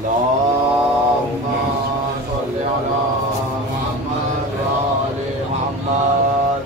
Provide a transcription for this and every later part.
اللهم صل على محمد وآل محمد.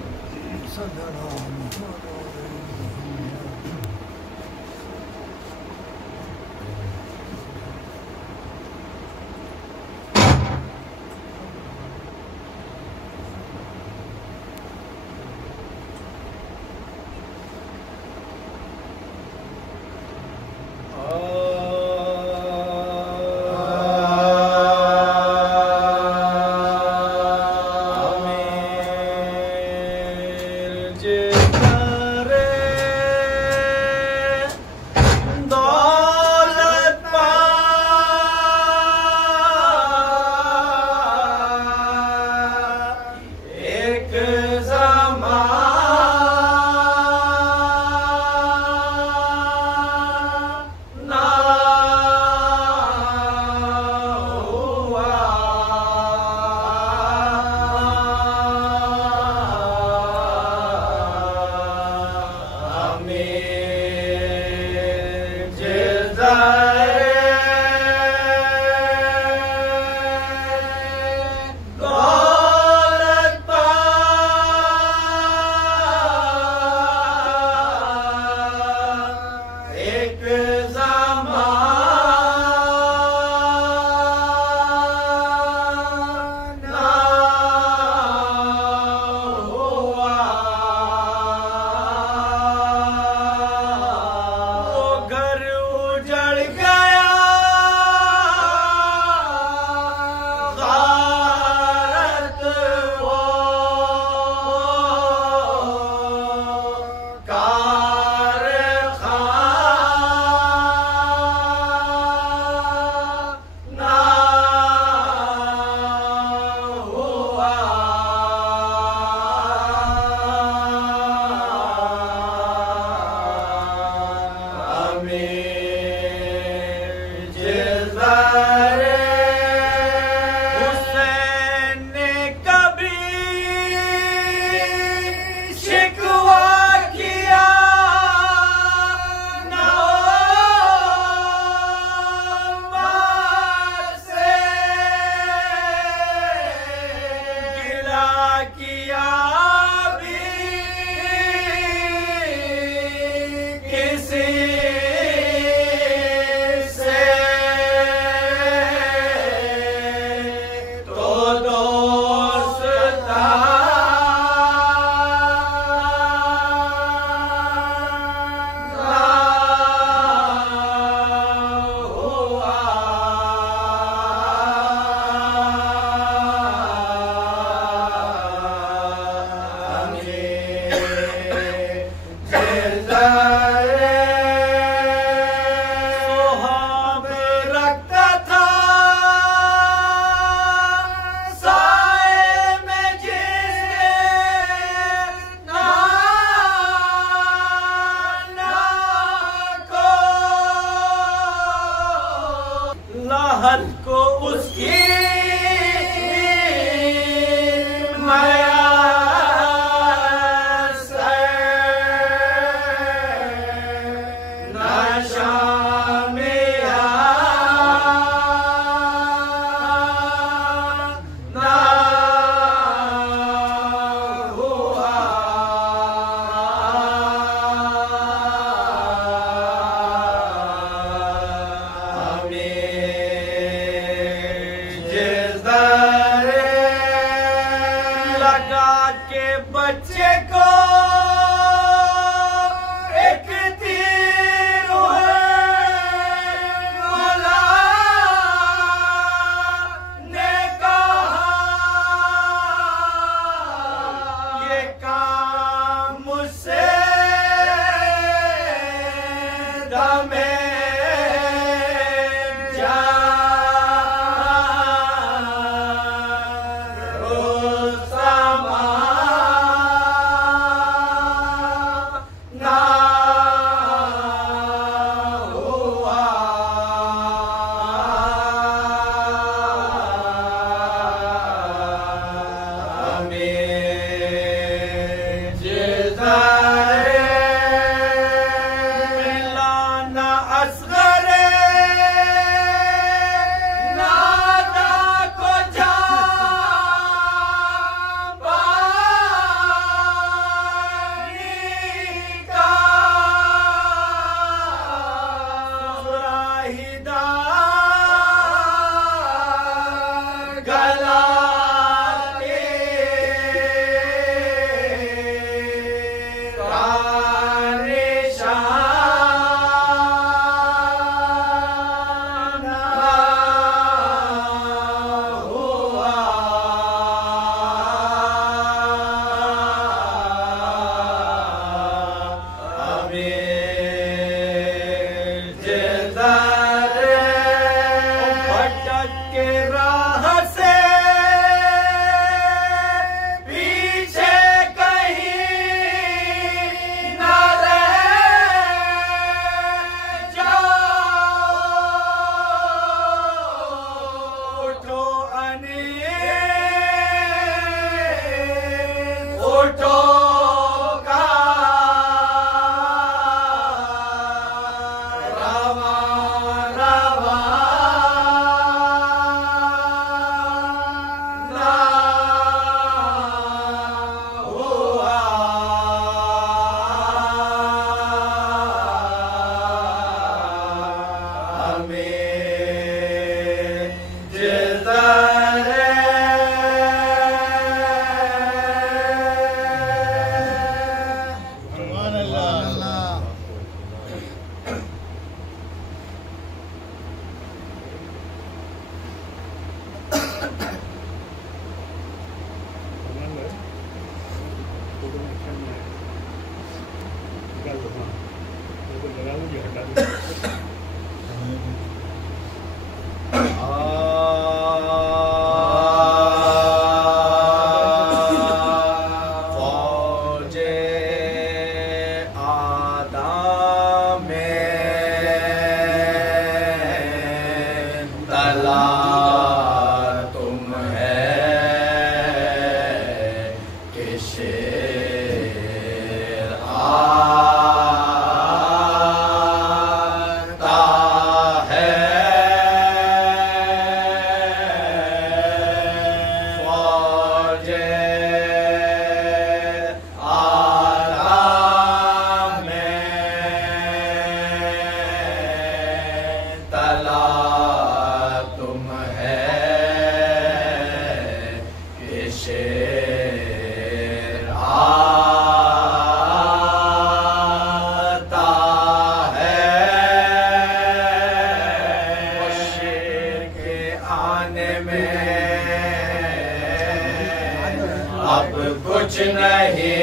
کچھ نہیں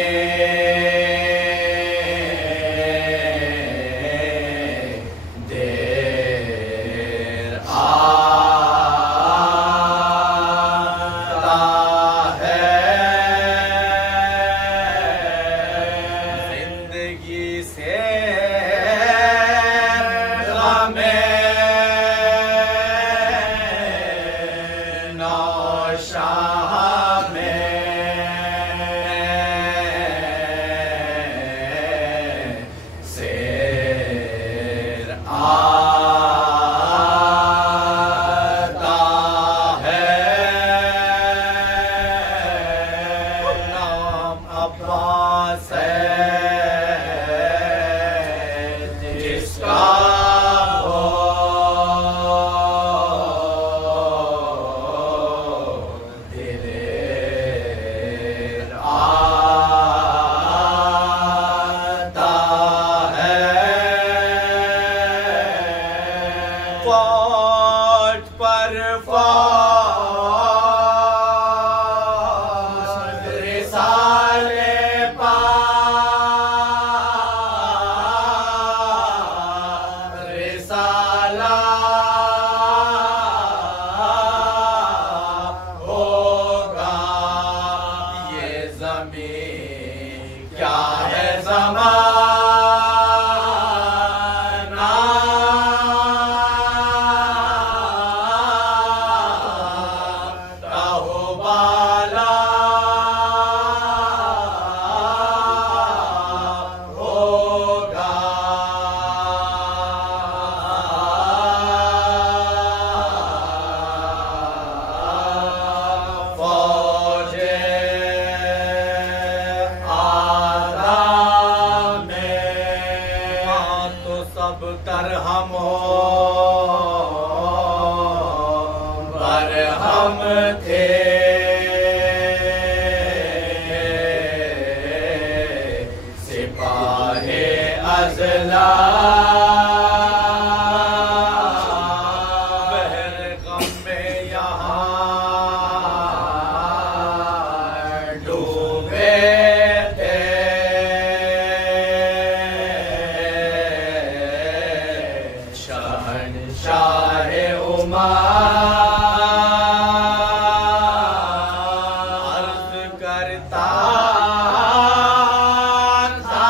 دیر آتا ہے زندگی سے غم نوشاں میں فوج پر فوج رسالے پار رسالہ ہوگا یہ زمین کیا ہے زمان سب ترہم برہم تھے سپاہ اضلاع بحر غم میں یہاں ڈوبے شاہ عرض کرتا تھا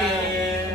3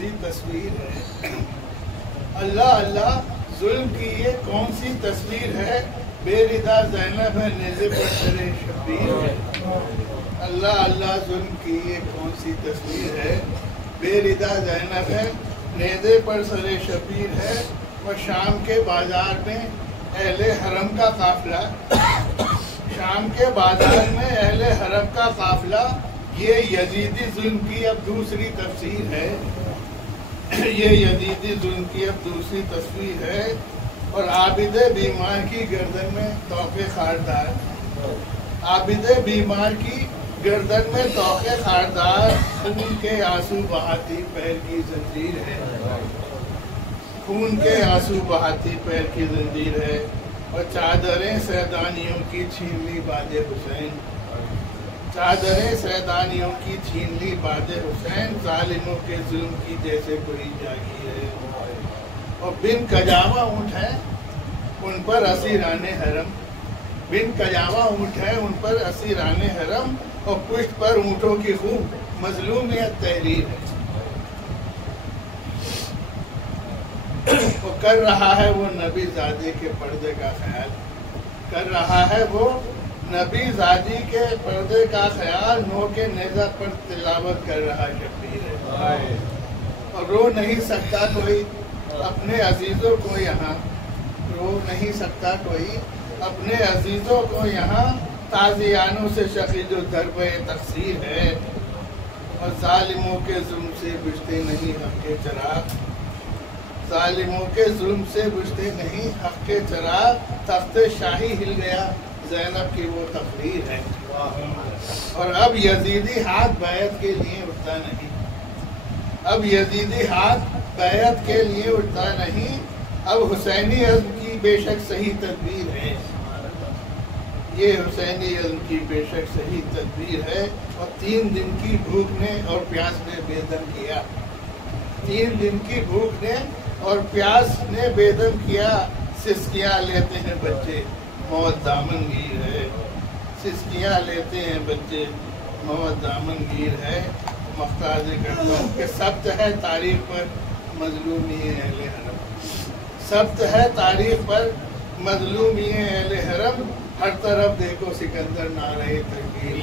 سی تصویر ہے؟ اللہ اللہ ظلم کی یہ کون سی تصویر ہے؟ بے ردا زینب ہے نیزے پر سر شبیر ہے۔ اللہ اللہ ظلم کی یہ کون سی تصویر ہے؟ بے ردا زینب ہے نیزے پر سر شبیر ہے۔ اور شام کے بازار میں اہل حرم کا قافلہ، شام کے بازار میں اہل حرم کا قافلہ، یہ یزیدی ظلم کی اب دوسری تفسیر ہے، یہ یزیدی ظلم کی اب دوسری تصویر ہے۔ اور عابد بیمار کی گردن میں طوق خاردار، عابد بیمار کی گردن میں طوق خاردار، خون کے آنسو بہاتی پیر کی زنجیر ہے، خون کے آنسو بہاتی پیر کی زنجیر ہے۔ اور چادریں سیدانیوں کی چھین لی باد حسین، چادریں سیدانیوں کی چھین لی باد حسین، ظالموں کے ظلم کی جیسے کوئی جاگیر ہے۔ اور بن کجاوا اونٹ ہے ان پر اسیران حرم، بن کجاوا اونٹ ہے ان پر اسیران حرم، اور پشت پر اونٹوں کی خوب مظلومیت تحریر ہے۔ وہ کر رہا ہے وہ نبی زادی کے پردے کا خیال، کر رہا ہے وہ نبی زادی کے پردے کا خیال، نو کے نیزہ پر تلاوت کر رہا شبیر ہے۔ اور رو نہیں سکتا کوئی اپنے عزیزوں کو یہاں، رو نہیں سکتا کوئی اپنے عزیزوں کو یہاں، تازیانوں سے شقی جو درب تقصیر ہے۔ اور ظالموں کے ظلم سے بجھتے نہیں حق کے چراغ، ظالموں کے ظلم سے بجھتے نہیں حق کے چراغ، تخت شاہی ہل گیا زینب کی وہ تقریر ہے۔ اور اب یزیدی ہاتھ بیعت کے لیے اٹھتا نہیں، اب یزیدی ہاتھ بیعت کے لیے اٹھتا نہیں، اب حسینی عزم کی بے شک صحیح تدبیر ہے، یہ حسینی عزم کی بے شک صحیح تدبیر ہے۔ اور 3 دن کی بھوک نے اور پیاس نے بے دم کیا، 3 دن کی بھوک نے اور پیاس نے بے دم کیا، سسکیاں لیتے ہیں بچے موت دامن گیر ہے، سسکیاں لیتے ہیں بچے موت دامن گیر ہے۔ مختار کرتا ہوں کہ ثبت ہے تاریخ پر مظلومی اہل حرم، ثبت ہے تاریخ پر مظلومی اہل حرم، ہر طرف دیکھو سکندر نعرہ تکبیر۔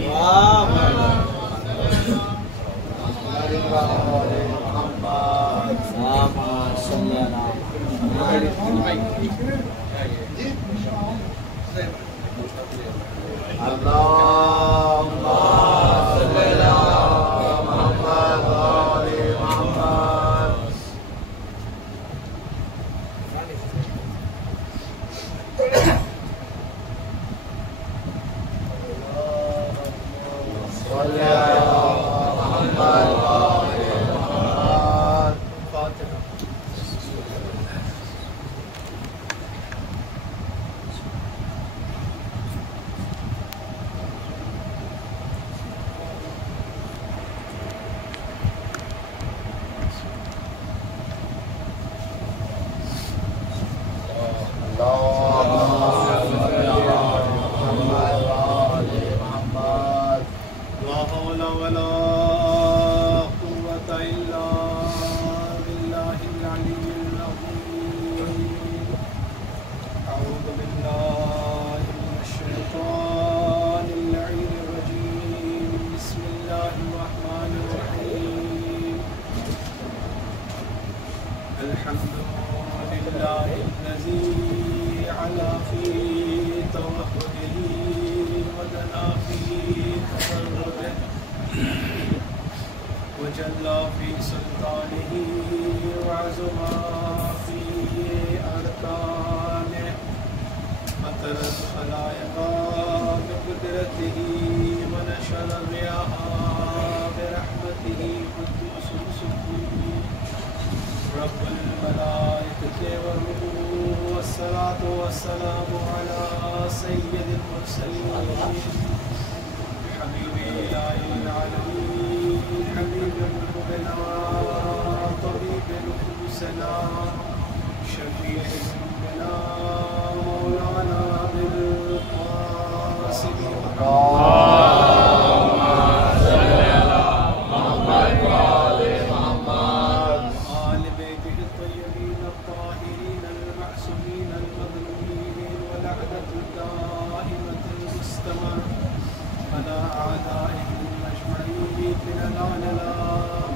أعدائهم أجمعين من الآن إلى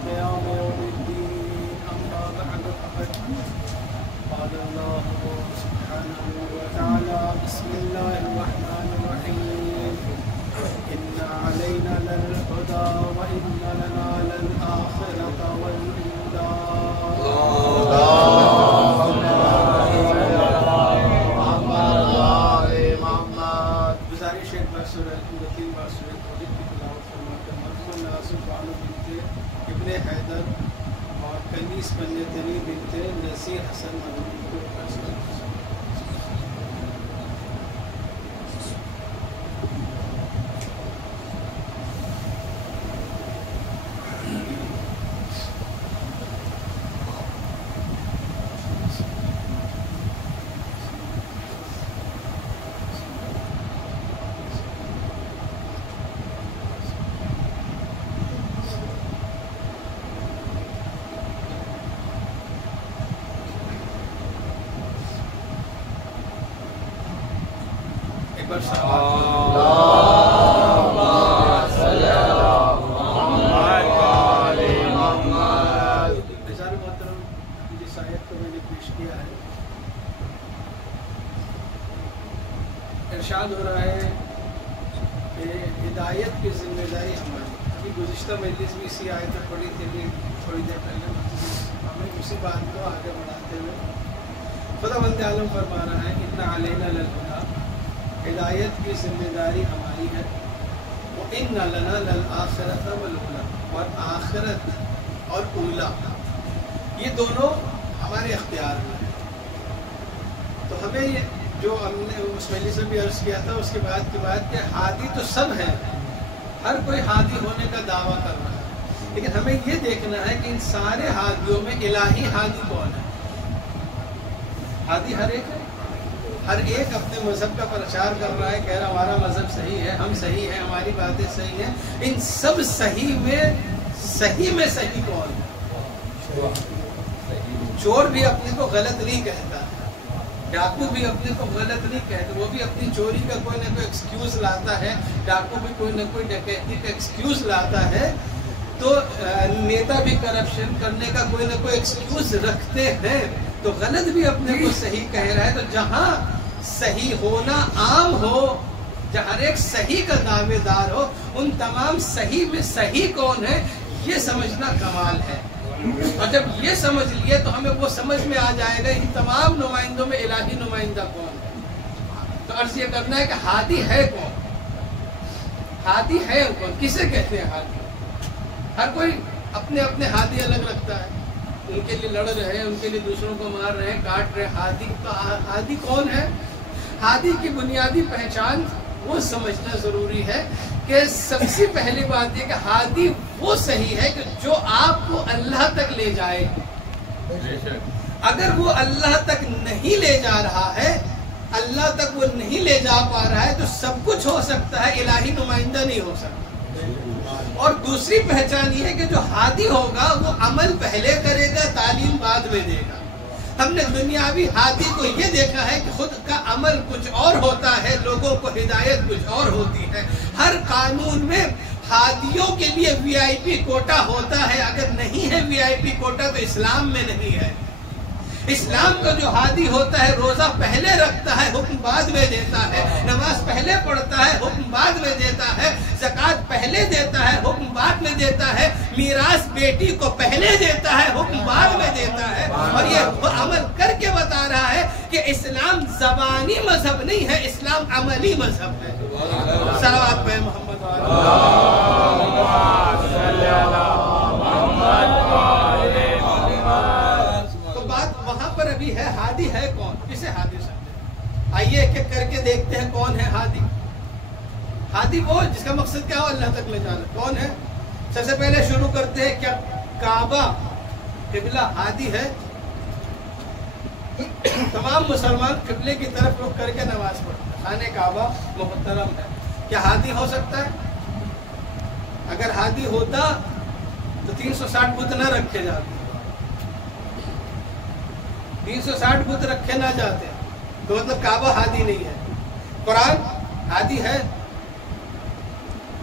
قيام يوم الدين. أما بعد فقد قال الله سبحانه وتعالى بسم الله الرحمن الرحيم إن علينا للهدى وإن لنا للآخرة والأولى. گزارش ایک بار سورہ تین بار سورہ توحید کی تلاوت فرما کر مرحوم ناصر بانو بنت ابن حیدر اور کنیس بنتنی بنت نصیر حسن مدنی کو ارشاد ہو رہا ہے کہ ہدایت کی ذمہ داری ہماری. ابھی گزشتہ مجلس میں اسی آیت پڑھی تھی تھوڑی دیر پہلے. ہمیں اسی بات کو آگے بڑھاتے ہوئے خداوند عالم فرما رہا ہے ان علینا للہدی، ہدایت کی ذمہ داری ہماری ہے. وان لنا للآخرۃ والاولی، اور آخرت اور اولا یہ دونوں ہمارے اختیار میں ہیں. تو ہمیں جو ہم نے اس مجلس میں بھی عرض کیا تھا اس کے بعد کی بات کہ ہادی تو سب ہے، ہر کوئی ہادی ہونے کا دعویٰ کر رہا ہے، لیکن ہمیں یہ دیکھنا ہے کہ ان سارے ہادیوں میں الہی ہادی کون ہے. ہادی ہر ایک ہے، ہر ایک اپنے مذہب کا پرچار کر رہا ہے، کہہ رہا ہمارا مذہب صحیح ہے، ہم صحیح ہیں، ہماری باتیں صحیح ہیں. ان سب صحیح میں صحیح کون ہے؟ چور بھی اپنے کو غلط نہیں کہتا، ڈاکو بھی اپنے کو غلط نہیں کہتے، وہ بھی اپنی چوری کا کوئی نہ کوئی ایکسکیوز لاتا ہے، ڈاکو بھی کوئی نہ کوئی ڈکیتی کا ایکسکیوز لاتا ہے. تو نیتا بھی کرپشن کرنے کا کوئی نہ کوئی ایکسکیوز رکھتے ہیں. تو غلط بھی اپنے کو صحیح کہہ رہا ہے. تو جہاں صحیح ہونا عام ہو، جہاں ہر ایک صحیح کا دعوے دار ہو، ان تمام صحیح میں صحیح کون ہے یہ سمجھنا کمال ہے. اور جب یہ سمجھ لیے تو ہمیں وہ سمجھ میں آ جائے گا ان تمام نمائندوں میں الہی نمائندہ کون ہے. تو عرض یہ کرنا ہے کہ ہادی ہے کون، ہادی ہے کون، کسے کہتے ہیں ہادی. ہر کوئی اپنے اپنے ہادی الگ رکھتا ہے، ان کے لیے لڑ رہے ہیں، ان کے لیے دوسروں کو مار رہے ہیں، کاٹ رہے ہیں. ہادی کون ہے؟ ہادی کی بنیادی پہچان وہ سمجھنا ضروری ہے کہ سب سے پہلی بات یہ کہ ہادی وہ صحیح ہے کہ جو آپ کو اللہ تک لے جائے. اگر وہ اللہ تک نہیں لے جا رہا ہے، اللہ تک وہ نہیں لے جا پا رہا ہے، تو سب کچھ ہو سکتا ہے، الہی نمائندہ نہیں ہو سکتا. اور دوسری پہچان یہ ہے کہ جو ہادی ہوگا وہ عمل پہلے کرے گا، تعلیم بعد میں دے گا. ہم نے دنیاوی ہادی کو یہ دیکھا ہے کہ خود کا عمل کچھ اور ہوتا ہے، لوگوں کو ہدایت کچھ اور ہوتی ہے. ہر قانون میں ہادیوں کے لیے وی آئی پی کوٹا ہوتا ہے. اگر نہیں ہے وی آئی پی کوٹا تو اسلام میں نہیں ہے. اسلام کا جو ہادی ہوتا ہے روزہ پہلے رکھتا ہے، حکم بعد میں دیتا ہے. نماز پہلے پڑھتا ہے، حکم بعد میں دیتا ہے. زکوٰۃ پہلے دیتا ہے، حکم بعد میں دیتا ہے. میراث بیٹی کو پہلے دیتا ہے، حکم بعد میں دیتا ہے. اور یہ عمل کر کے بتا رہا ہے کہ اسلام زبانی مذہب نہیں ہے، اسلام عملی مذہب ہے. صلوات پہ محمد. ابھی ہے ہادی ہے کون، کسے ہادی سمجھے؟ آئیے ایک ایک کر کے دیکھتے ہیں کون ہے ہادی. ہادی وہ جس کا مقصد کیا ہو، اللہ تک لے جانا. کون ہے؟ سب سے پہلے شروع کرتے ہیں کیا کعبہ قبلہ ہادی ہے. تمام مسلمان قبلے کی طرف رخ کر کے نماز پڑھتے ہیں. خانہ کعبہ محترم ہے. کیا ہادی ہو سکتا ہے؟ اگر ہادی ہوتا تو 360 بت نہ رکھے جاتے، 360 بت رکھے نہ جاتے. تو مطلب کعبہ ہادی نہیں ہے. قرآن ہادی ہے.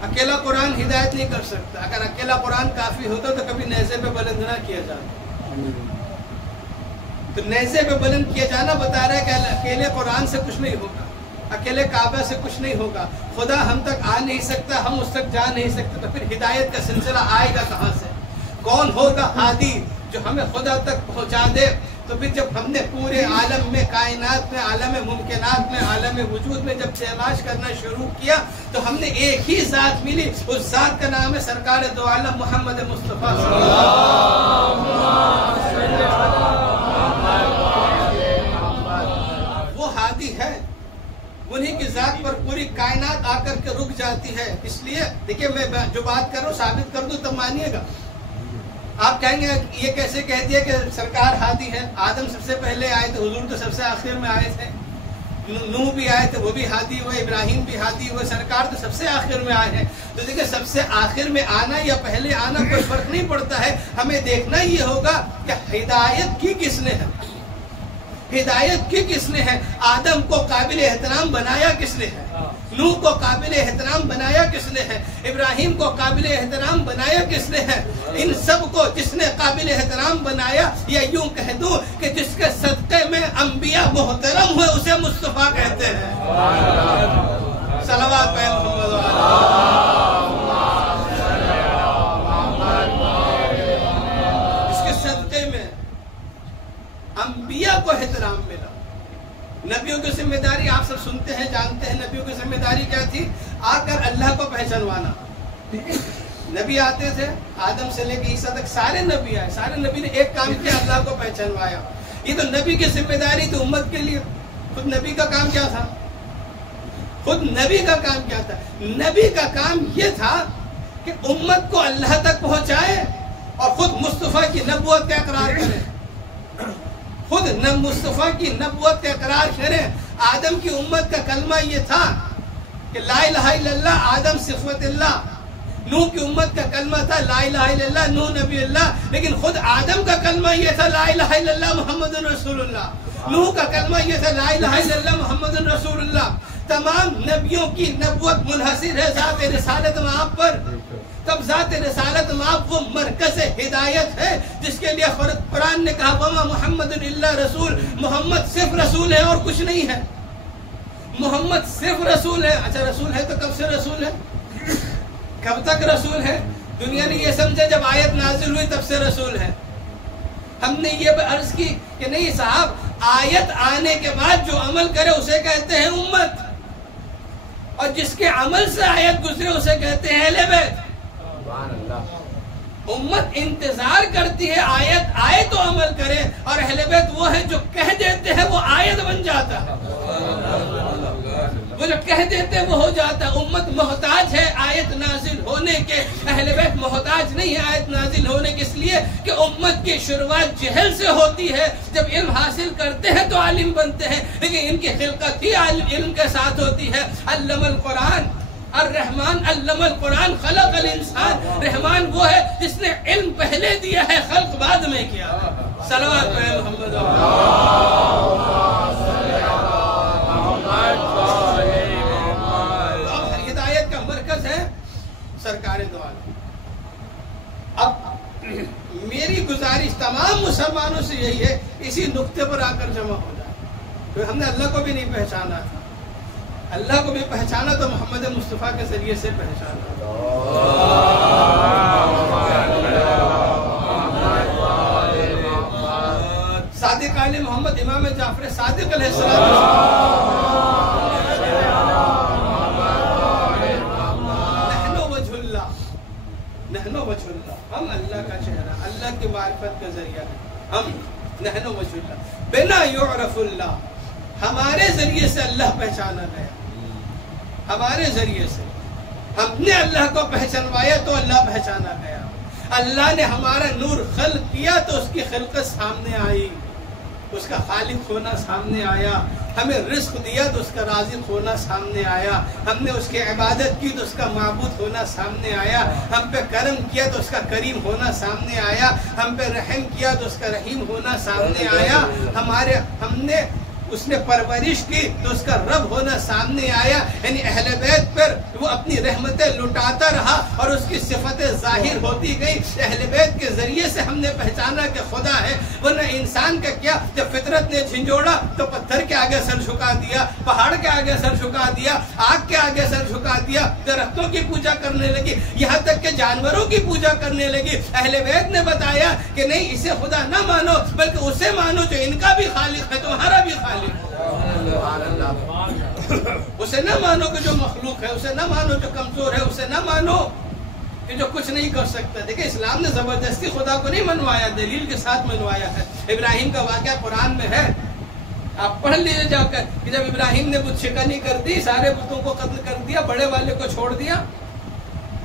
اکیلا قرآن ہدایت نہیں کر سکتا. اگر اکیلا قرآن کافی ہوتا تو کبھی نیزے پہ بلند نہ کیا جاتا. تو نیزے پہ بلند کیا جانا بتا رہا ہے کہ اکیلے قرآن سے کچھ نہیں ہوگا, اکیلے کعبہ سے کچھ نہیں ہوگا. خدا ہم تک آ نہیں سکتا, ہم اس تک جا نہیں سکتے, تو پھر ہدایت کا سلسلہ آئے گا کہاں سے؟ کون ہوگا ہادی جو ہمیں خدا تک پہنچا دے؟ تو پھر جب ہم نے پورے عالم میں, کائنات میں, عالم ممکنات میں, عالم وجود میں جب تلاش کرنا شروع کیا تو ہم نے ایک ہی ذات ملی. اس ذات کا نام ہے سرکار دو عالم محمد مصطفیٰ صلی اللہ علیہ وسلم. وہ ہادی ہے, انہی کی ذات پر پوری کائنات آ کر کے رک جاتی ہے. اس لیے دیکھیے میں جو بات کر رہا ہوں ثابت کر دوں تب مانیے گا. آپ کہیں گے یہ کیسے کہہ دیا کہ سرکار ہادی ہے؟ آدم سب سے پہلے آئے تھے, حضور تو سب سے آخر میں آئے تھے, نوح بھی آئے تھے وہ بھی ہادی ہوئے, ابراہیم بھی ہادی ہوئے, سرکار تو سب سے آخر میں آئے ہیں. تو دیکھیں سب سے آخر میں آنا یا پہلے آنا کوئی فرق نہیں پڑتا ہے. ہمیں دیکھنا یہ ہوگا کہ ہدایت کی کس نے ہے, ہدایت کی کس نے ہے. آدم کو قابل احترام بنایا کس نے ہے, نوح کو قابل احترام بنایا کس نے ہے, ابراہیم کو قابل احترام بنایا کس نے ہے. ان سب کو جس نے قابل احترام بنایا, یا یوں کہہ دوں کہ جس کے صدقے میں انبیاء محترم ہوئے اسے مصطفیٰ کہتے ہیں. صلوات پہ محمد اس کے صدقے میں انبیاء کو احترام ملا. نبیوں کی ذمہ داری آپ سب سنتے ہیں, جانتے ہیں. نبیوں کی ذمہ داری کیا تھی؟ آ کر اللہ کو پہچانوانا. نبی آتے تھے, آدم سے لے کے عیسیٰ تک سارے نبی آئے, سارے نبی نے ایک کام کیا, اللہ کو پہچانوایا. یہ تو نبی کی ذمہ داری تھی امت کے لیے. خود نبی کا کام کیا تھا؟ خود نبی کا کام کیا تھا؟ نبی کا کام یہ تھا کہ امت کو اللہ تک پہنچائے اور خود مصطفیٰ کی نبوت کا اقرار کرے, خود مصطفیٰ کی نبوت کا اقرار کریں. آدم کی امت کا کلمہ یہ تھا کہ لا الہ الا اللہ آدم صفوت اللہ. نوح کی امت کا کلمہ تھا لا الہ الا اللہ نوح نبی اللہ. لیکن خود آدم کا کلمہ یہ تھا لا الہ الا اللہ محمد رسول اللہ. نوح کا کلمہ یہ تھا لا الہ الا اللہ محمد رسول اللہ. تمام نبیوں کی نبوت منحصر ہے ذات رسالت مآب پر. تب ذات رسالت مآب وہ مرکز ہدایت ہے جس کے لیے قرآن نے کہا وما محمد الا رسول. محمد صرف رسول ہے اور کچھ نہیں ہے. محمد صرف رسول ہے. اچھا رسول ہے تو کب سے رسول ہے؟ کب تک رسول ہے؟ دنیا نے یہ سمجھا جب آیت نازل ہوئی تب سے رسول ہے. ہم نے یہ عرض کی کہ نہیں صاحب, آیت آنے کے بعد جو عمل کرے اسے کہتے ہیں امت, اور جس کے عمل سے آیت گزرے اسے کہتے ہیں اہل بیت. امت انتظار کرتی ہے آیت آئے تو عمل کرے, اور اہل بیت وہ ہے جو کہہ دیتے ہیں وہ آیت بن جاتا ہے. وہ جو کہہ دیتے وہ ہو جاتا ہے. امت محتاج ہے آیت نازل ہونے کے, اہل بیت محتاج نہیں ہے آیت نازل ہونے کے. اس لیے کہ امت کی شروعات جہل سے ہوتی ہے. جب علم حاصل کرتے ہیں تو عالم بنتے ہیں, لیکن ان کی خلقت ہی علم کے ساتھ ہوتی ہے. علم القرآن الرحمن علم القرآن خلق الانسان. رحمان وہ ہے جس نے علم پہلے دیا ہے, خلق بعد میں کیا. صلوات پہ محمد. اب ہدایت کا مرکز ہے سرکار دو عالم. اب میری گزارش تمام مسلمانوں سے یہی ہے, اسی نقطے پر آ کر جمع ہو جائے. تو ہم نے اللہ کو بھی نہیں پہچانا تھا, اللہ کو بھی پہچانا تو محمد مصطفیٰ کے ذریعے سے پہچانا. صادق آل محمد امام جعفر صادق علیہ السلام. نحن وجہ اللہ, نحن وجہ اللہ, ہم اللہ کا چہرہ, اللہ کی معرفت کا ذریعہ ہے. ہم نحن وجہ اللہ بنا یعرف اللہ, ہمارے ذریعے سے اللہ پہچانا گیا. ہمارے ذریعے سے ہم نے اللہ کو پہچانوایا تو اللہ پہچانا گیا. اللہ نے ہمارا نور خلق کیا تو اس کی خلقت سامنے آئی, اس کا خالق ہونا سامنے آیا. ہمیں رزق دیا تو اس کا رازق ہونا سامنے آیا. ہم نے اس کی عبادت کی تو اس کا معبود ہونا سامنے آیا. ہم پہ کرم کیا تو اس کا کریم ہونا سامنے آیا. ہم پہ رحم کیا تو اس کا رحیم ہونا سامنے آیا. ہم نے اس نے پرورش کی تو اس کا رب ہونا سامنے آیا. یعنی اہل بیت پر وہ اپنی رحمتیں لٹاتا رہا اور اس کی صفتیں ظاہر ہوتی گئی. اہل بیت کے ذریعے سے ہم نے پہچانا کہ خدا ہے. ورنہ انسان کا کیا، جب فطرت نے جھنجھوڑا تو پتھر کے آگے سر جھکا دیا، پہاڑ کے آگے سر جھکا دیا، آگ کے آگے سر جھکا دیا، درختوں کی پوجا کرنے لگی، یہاں تک کہ جانوروں کی پوجا کرنے لگی. اہل بیت نے بتایا کہ نہیں، اسے خدا نہ مانو بلکہ اسے مانو جو ان کا بھی خالق ہے، تمہارا بھی خالق ہے. اسے نہ مانو کہ جو مخلوق ہے، اسے نہ مانو جو کمزور ہے، اسے نہ مانو کہ جو کچھ نہیں کر سکتا. دیکھیں اسلام نے زبردستی خدا کو نہیں منوایا، دلیل کے ساتھ منوایا ہے. ابراہیم کا واقعہ قرآن میں ہے، آپ پڑھ لیجیے جا کر کہ جب ابراہیم نے بت شکنی کر دی، سارے بتوں کو قتل کر دیا، بڑے والے کو چھوڑ دیا،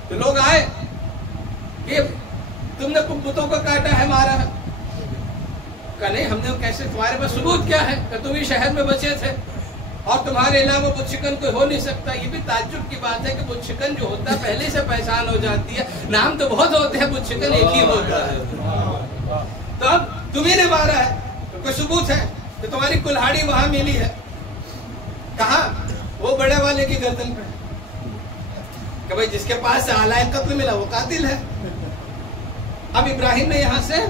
تو لوگ آئے کہ تم نے بتوں کو کاٹا ہے، مارا ہے. کہا نہیں، ہم نے کیسے، تمہارے پاس ثبوت کیا ہے کہ تم ہی شہر میں بچے تھے اور تمہارے علاوہ بت شکن کوئی ہو نہیں سکتا. یہ بھی تعجب کی بات ہے کہ بت شکن جو ہوتا ہے پہلے سے پہچان ہو جاتی ہے. نام تو بہت ہوتے ہیں، بت شکن ایک ہی ہوتا ہے. تو اب تمہیں نے مارا ہے تو کوئی ثبوت ہے کہ تمہاری کلہاڑی وہاں ملی ہے. کہاں؟ وہ بڑے والے کی گردن پہ کہ بھائی جس کے پاس سے آلائے قتل ملا وہ قاتل ہے. اب ابراہیم نے یہاں سے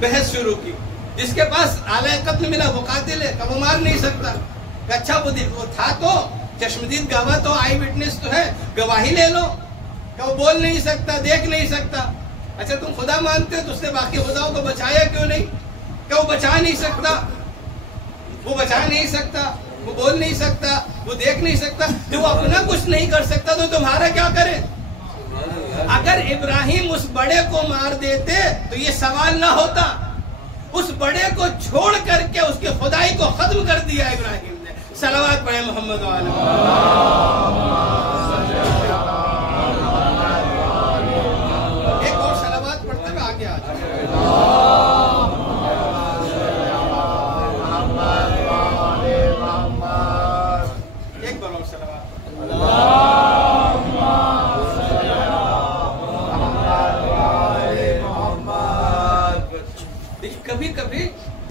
بحث شروع کی، جس کے پاس آلائے قتل ملا وہ قاتل ہے، کہ وہ مار نہیں سکتا. کہ اچھا وہ تھا تو چشمدید گواہ تو، آئی وٹنس تو ہے، گواہی لے لو. کہ وہ بول نہیں سکتا، دیکھ نہیں سکتا. اچھا تم خدا مانتے ہو تو اس نے باقی خداؤں کو بچایا کیوں نہیں؟ کہ وہ بچا نہیں سکتا، وہ بچا نہیں سکتا، وہ بول نہیں سکتا، وہ دیکھ نہیں سکتا. جو وہ اپنا کچھ نہیں کر سکتا تو تمہارا کیا کرے؟ اگر ابراہیم اس بڑے کو مار دیتے تو یہ سوال نہ ہوتا. اس بڑے کو چھوڑ کر کے اس کی خدائی کو ختم کر دیا ابراہیم نے. صلوات پڑھیں محمد وعلی. ایک اور صلوات پڑھتے ہوئے آگے آ جائیں. ایک بار اور صلوات. کبھی کبھی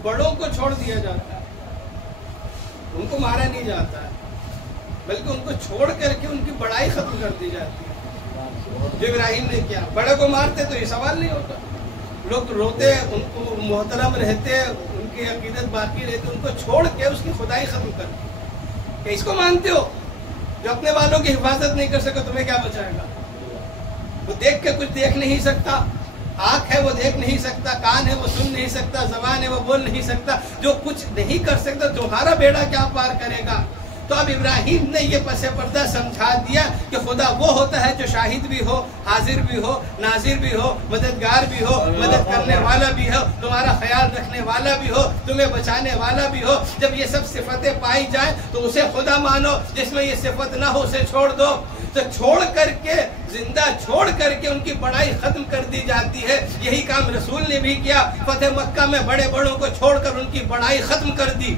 بڑوں کو چھوڑ دیا جاتا ہے، ان کو مارا نہیں جاتا ہے، بلکہ ان کو چھوڑ کر کے ان کی بڑائی ختم کر دی جاتی ہے. جو ابراہیم نے کیا، بڑے کو مارتے تو یہ سوال نہیں ہوتا. لوگ روتے، ان کو محترم رہتے، ان کی عقیدت باقی رہتی، ان کو چھوڑ کے اس کی خدائی ختم کر دی. کہ اس کو مانتے ہو جو اپنے والوں کی حفاظت نہیں کر سکا، تمہیں کیا بچائے گا؟ وہ دیکھ کے کچھ دیکھ نہیں سکتا، آنکھ ہے وہ دیکھ نہیں سکتا، کان ہے وہ سن نہیں سکتا، زبان ہے وہ بول نہیں سکتا. جو کچھ نہیں کر سکتا تمہارا بیڑا کیا پار کرے گا؟ تو اب ابراہیم نے یہ پس پردہ سمجھا دیا کہ خدا وہ ہوتا ہے جو شاہد بھی ہو، حاضر بھی ہو، ناظر بھی ہو، مددگار بھی ہو، مدد کرنے والا بھی ہو، تمہارا خیال رکھنے والا بھی ہو، تمہیں بچانے والا بھی ہو. جب یہ سب صفتیں پائی جائیں تو اسے خدا مانو. جس میں یہ صفت نہ ہو اسے چھوڑ دو. تو چھوڑ کر کے، زندہ چھوڑ کر کے ان کی بڑائی ختم کر دی جاتی ہے. یہی کام رسول نے بھی کیا. فتح مکہ میں بڑے بڑوں کو چھوڑ کر ان کی بڑائی ختم کر دی.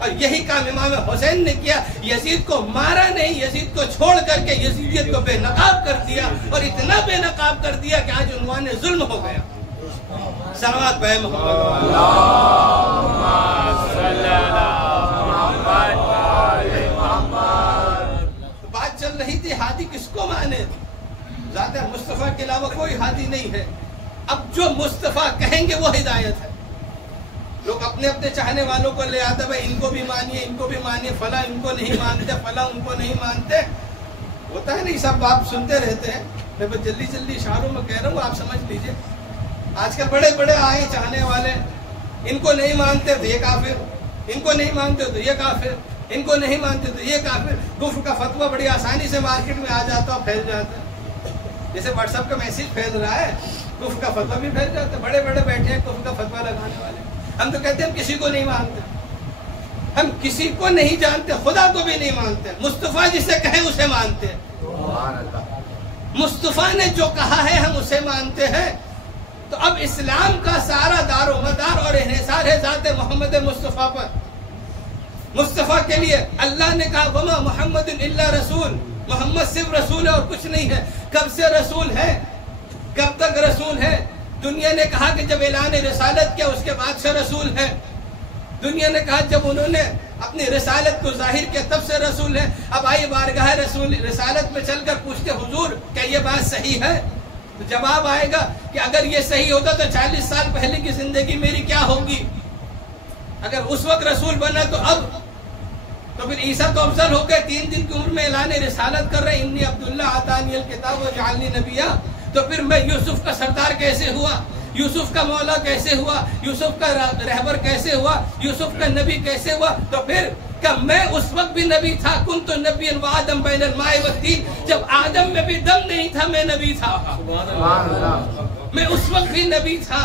اور یہی کام امام حسین نے کیا. یزید کو مارا نہیں، یزید کو چھوڑ کر کے یزیدیت کو بے نقاب کر دیا، اور اتنا بے نقاب کر دیا کہ آج عنوان ظلم ہو گیا. صلوات پہ محمد. بات چل رہی تھی ہادی کس کو مانے. ذات مصطفیٰ کے علاوہ کوئی ہادی نہیں ہے. اب جو مصطفیٰ کہیں گے وہ ہدایت ہے. لوگ اپنے اپنے چاہنے والوں کو لے آتے، بھائی ان کو بھی مانیے، ان کو بھی مانیے، فلاں ان کو نہیں مانتے، فلاں ان کو نہیں مانتے. ہوتا ہے نہیں، سب آپ سنتے رہتے ہیں. میں بس جلدی جلدی اشاروں میں کہہ رہا ہوں، آپ سمجھ لیجئے. آج کل بڑے بڑے آئے چاہنے والے، ان کو نہیں مانتے تو یہ کافر، ان کو نہیں مانتے تو یہ کافر، ان کو نہیں مانتے تو یہ کافر. کفر کا فتویٰ بڑی آسانی سے مارکیٹ میں آ جاتا اور پھیل جاتا ہے. جیسے واٹس ایپ کا میسج پھیل رہا ہے، کفر کا فتویٰ بھی پھیل جاتا ہے. بڑے بڑے بیٹھے ہیں کفر کا فتویٰ لگانے والے. ہم تو کہتے ہیں ہم کسی کو نہیں مانتے، ہم کسی کو نہیں جانتے، خدا کو بھی نہیں مانتے. مصطفیٰ جسے کہیں اسے مانتے ہیں. مصطفیٰ نے جو کہا ہے ہم اسے مانتے ہیں. تو اب اسلام کا سارا دار و مدار اور انحصار ہے ذات محمد مصطفیٰ پر. مصطفیٰ کے لیے اللہ نے کہا وما محمد الا رسول، محمد صرف رسول ہے اور کچھ نہیں ہے. کب سے رسول ہے؟ کب تک رسول ہے؟ دنیا نے کہا کہ جب اعلان رسالت کیا اس کے بعد سے رسول ہے. دنیا نے کہا جب انہوں نے اپنی رسالت کو ظاہر کیا، تب سے رسول ہے۔ اب آئیے بارگاہ رسول رسالت میں چل کر پوچھتے حضور کیا یہ بات صحیح ہے؟ تو جواب آئے گا کہ اگر یہ صحیح ہوتا تو 40 سال پہلے کی زندگی میری کیا ہوگی؟ اگر اس وقت رسول بنا تو اب تو پھر عیسیٰ تو افضل ہو گئے، 3 دن کی عمر میں اعلان رسالت کر رہے، انی عبداللہ آتانی الکتاب وجعلنی نبیا، تو پھر میں یوسف کا سردار کیسے ہوا؟ یوسف کا مولا کیسے ہوا؟ یوسف کا رہبر کیسے ہوا؟ یوسف کا نبی کیسے ہوا؟ تو پھر کہ میں اس وقت بھی نبی تھا، کنت نبیا وآدم بین الماء والطین، جب آدم میں بھی دم نہیں تھا میں نبی تھا، میں اس وقت بھی نبی تھا،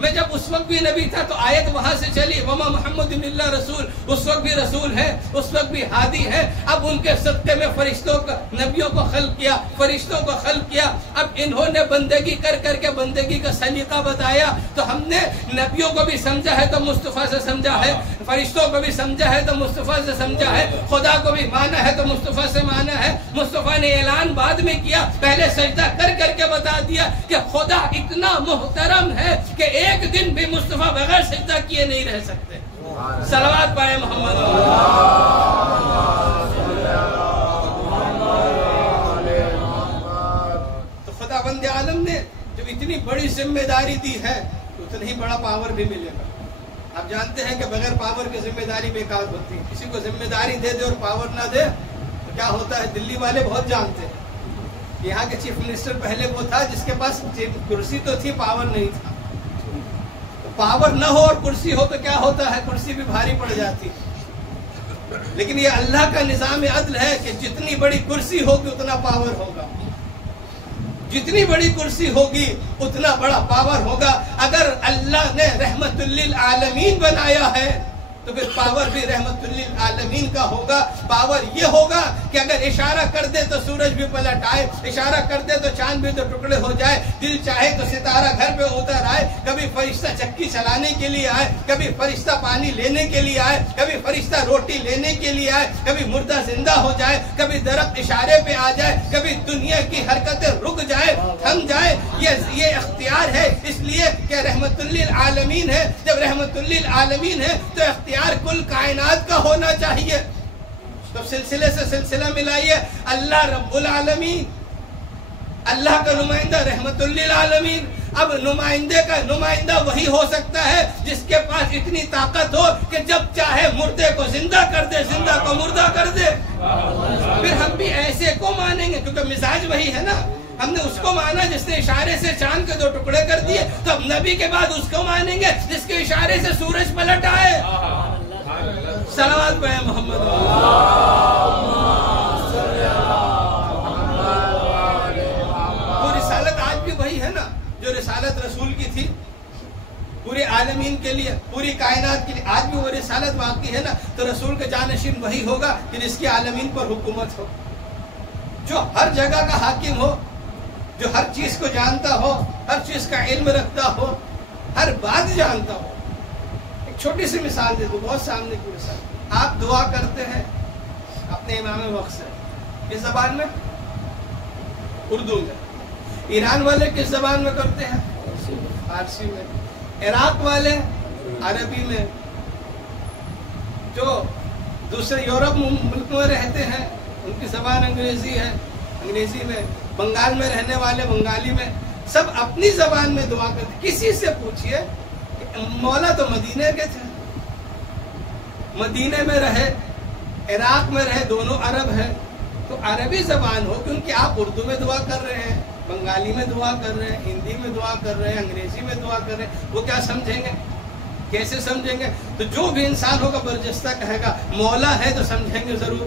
میں جب اس وقت بھی نبی تھا۔ تو آیت وہاں سے چلی وما محمد الا رسول، اس وقت بھی رسول ہے، اس وقت بھی ہادی ہے۔ اب ان کے صدقے میں فرشتوں کو، نبیوں کو خلق کیا، فرشتوں کو خلق کیا۔ اب انہوں نے بندگی کر کر کے بندگی کا سلیقہ بتایا، تو ہم نے نبیوں کو بھی سمجھا ہے تو مصطفیٰ سے سمجھا ہے، فرشتوں کو بھی سمجھا ہے تو مصطفیٰ سے سمجھا ہے، خدا کو بھی مانا ہے تو مصطفیٰ سے مانا ہے۔ مصطفیٰ نے اعلان بعد میں کیا، پہلے سجدہ کر کر کے بتا دیا کہ خدا اتنا محترم ہے کہ ایک دن بھی مصطفیٰ بغیر سجدہ کیے نہیں رہ سکتے۔ صلوات پائے محمد۔ تو خدا بند عالم نے جب اتنی بڑی ذمہ داری دی ہے تو اتنا ہی بڑا پاور بھی ملے گا۔ آپ جانتے ہیں کہ بغیر پاور کی ذمہ داری بیکار ہوتی ہے، کسی کو ذمہ داری دے دے اور پاور نہ دے تو کیا ہوتا ہے؟ دلی والے بہت جانتے ہیں، یہاں کے چیف منسٹر پہلے وہ تھا جس کے پاس کرسی تو تھی، پاور نہیں تھا۔ پاور نہ ہو اور کرسی ہو تو کیا ہوتا ہے؟ کرسی بھی بھاری پڑ جاتی ہے۔ لیکن یہ اللہ کا نظام عدل ہے کہ جتنی بڑی کرسی ہوگی اتنا پاور ہوگا، جتنی بڑی کرسی ہوگی اتنا بڑا پاور ہوگا۔ اگر اللہ نے رحمت للعالمین بنایا ہے تو پھر پاور بھی رحمت للعالمین کا ہوگا۔ پاور یہ ہوگا کہ اگر اشارہ کر دے تو سورج بھی پلٹ آئے، اشارہ کر دے تو چاند بھی تو ٹکڑے ہو جائے، دل چاہے تو ستارہ گھر پہ اتر آئے، کبھی فرشتہ چکی چلانے کے لیے آئے، کبھی فرشتہ پانی لینے کے لیے آئے، کبھی فرشتہ روٹی لینے کے لیے آئے، کبھی مردہ زندہ ہو جائے، کبھی درخت اشارے پہ آ جائے، کبھی دنیا کی حرکتیں رک جائے، تھم جائے۔ یہ اختیار ہے، اس لیے کہ رحمت للعالمین ہے۔ جب رحمت للعالمین ہے تو اختیار کل کائنات کا ہونا چاہیے۔ تو سلسلے سے سلسلہ ملائیے، اللہ رب العالمین، اللہ کا نمائندہ رحمت للعالمین۔ اب نمائندے کا نمائندہ وہی ہو سکتا ہے جس کے پاس اتنی طاقت ہو کہ جب چاہے مردے کو زندہ کر دے، زندہ کو مردہ کر دے۔ پھر ہم بھی ایسے کو مانیں گے کیونکہ مزاج وہی ہے نا، ہم نے اس کو مانا جس نے اشارے سے چاند کے 2 ٹکڑے کر دیے، تو اب نبی کے بعد اس کو مانیں گے جس کے اشارے سے سورج پلٹ آئے۔ صلوات پہ محمد۔ وہ رسالت آج بھی وہی ہے نا جو رسالت رسول کی تھی، پورے عالمین کے لیے، پوری کائنات کے لیے آج بھی وہ رسالت باقی ہے نا۔ تو رسول کا جانشین وہی ہوگا کہ جس کی عالمین پر حکومت ہو، جو ہر جگہ کا حاکم ہو، جو ہر چیز کو جانتا ہو، ہر چیز کا علم رکھتا ہو، ہر بات جانتا ہو۔ ایک چھوٹی سی مثال دے دو، بہت سامنے کی مثال۔ آپ دعا کرتے ہیں اپنے امام وقت سے، کس زبان میں؟ اردو میں۔ ایران والے کس زبان میں کرتے ہیں؟ فارسی میں۔ عراق والے عربی میں۔ جو دوسرے یورپ ملک میں رہتے ہیں ان کی زبان انگریزی ہے، انگریزی میں۔ بنگال میں رہنے والے بنگالی میں، سب اپنی زبان میں دعا کرتے۔ کسی سے پوچھئے، مولا تو مدینے کے تھے، مدینے میں رہے، عراق میں رہے، دونوں عرب ہیں، تو عربی زبان ہو کیونکہ آپ اردو میں دعا کر رہے ہیں، بنگالی میں دعا کر رہے ہیں، ہندی میں دعا کر رہے ہیں، انگریزی میں دعا کر رہے ہیں، وہ کیا سمجھیں گے؟ کیسے سمجھیں گے؟ تو جو بھی انسان ہوگا برجستہ کہے گا مولا ہے تو سمجھیں گے ضرور،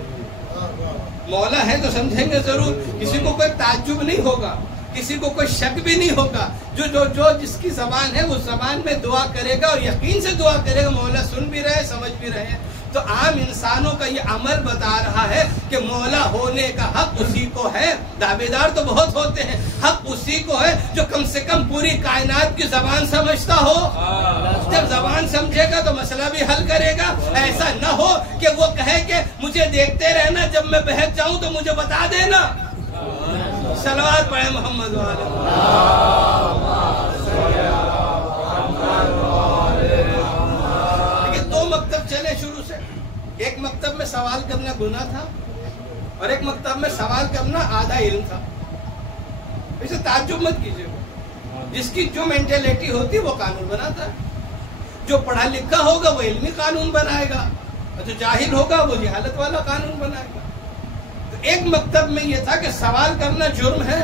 مولا ہے تو سمجھیں گے ضرور۔ کسی کو کوئی تعجب نہیں ہوگا، کسی کو کوئی شک بھی نہیں ہوگا۔ جو جس کی زبان ہے وہ زبان میں دعا کرے گا اور یقین سے دعا کرے گا، مولا سن بھی رہے، سمجھ بھی رہے ہیں۔ تو عام انسانوں کا یہ عمل بتا رہا ہے کہ مولا ہونے کا حق اسی کو ہے۔ دعویدار تو بہت ہوتے ہیں، حق اسی کو ہے جو کم سے کم پوری کائنات کی زبان سمجھتا ہو۔ جب زبان سمجھے گا تو مسئلہ بھی حل کرے گا۔ ایسا نہ ہو کہ وہ کہے کہ مجھے دیکھتے رہنا، جب میں بہک جاؤں تو مجھے بتا دینا۔ صلوات پڑھے محمد والے۔ لیکن 2 مکتب چلے شروع سے، ایک مکتب میں سوال کرنا گناہ تھا اور ایک مکتب میں سوال کرنا آدھا علم تھا. اسے تعجب مت کیجیے. جس کی جو مینٹیلٹی ہوتی ہے وہ قانون بناتا ہے. جو پڑھا لکھا ہوگا وہ علمی قانون بنائے گا اور جو جاہل ہوگا وہ جہالت والا قانون بنائے گا. تو ایک مکتب میں یہ تھا کہ سوال کرنا جرم ہے,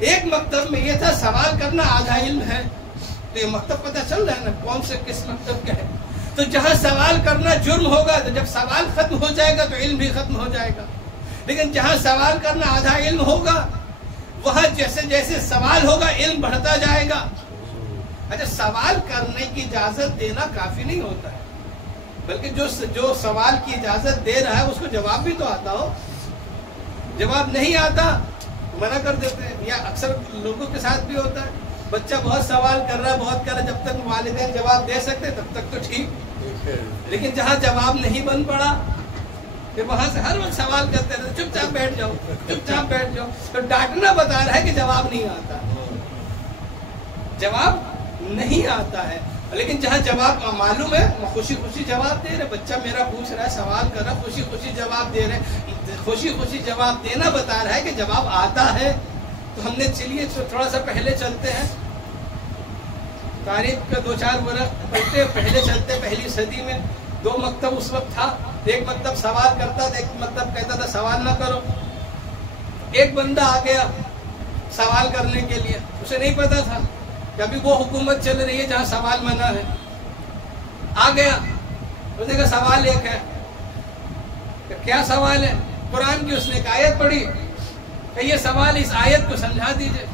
ایک مکتب میں یہ تھا سوال کرنا آدھا علم ہے. تو یہ مکتب پتہ چل رہا ہے نا کون سے کس مکتب کا ہے. تو جہاں سوال کرنا جرم ہوگا تو جب سوال ختم ہو جائے گا تو علم بھی ختم ہو جائے گا. لیکن جہاں سوال کرنا آدھا علم ہوگا وہاں جیسے جیسے سوال ہوگا علم بڑھتا جائے گا. اچھا, سوال کرنے کی اجازت دینا کافی نہیں ہوتا ہے, بلکہ جو سوال کی اجازت دے رہا ہے اس کو جواب بھی تو آتا ہو. جواب نہیں آتا منع کر دیتے ہیں. یا اکثر لوگوں کے ساتھ بھی ہوتا ہے, بچہ بہت سوال کر رہا ہے, بہت کر رہا ہے, جب تک والدین جواب دے سکتے تب تک تو ٹھیک, لیکن جہاں جواب نہیں بن پڑا پھر وہاں سے ہر وقت سوال کرتے رہتے, چپ چاپ بیٹھ جاؤ, چپ چاپ بیٹھ جاؤ. تو ڈانٹنا بتا رہا ہے کہ جواب نہیں آتا, جواب نہیں آتا ہے. لیکن جہاں جواب معلوم ہے خوشی خوشی جواب دے رہے, بچہ میرا پوچھ رہا ہے, سوال کر رہا ہے, خوشی خوشی جواب دے رہے, خوشی خوشی جواب دینا بتا رہا ہے کہ جواب آتا ہے. تو ہم نے چلیے تھوڑا سا پہلے چلتے ہیں, تاریخ کا 2-4 ورق پڑھتے پہلے چلتے. پہلی صدی میں 2 مکتب اس وقت تھا. ایک مکتب سوال کرتا تھا, ایک مکتب کہتا تھا سوال نہ کرو. ایک بندہ آ گیا سوال کرنے کے لیے, اسے نہیں پتا تھا کہ ابھی وہ حکومت چل رہی ہے جہاں سوال منع ہے. آ گیا, اس نے کہا سوال ایک ہے. کہ کیا سوال ہے؟ قرآن کی اس نے ایک آیت پڑھی کہ یہ سوال اس آیت کو سمجھا دیجئے.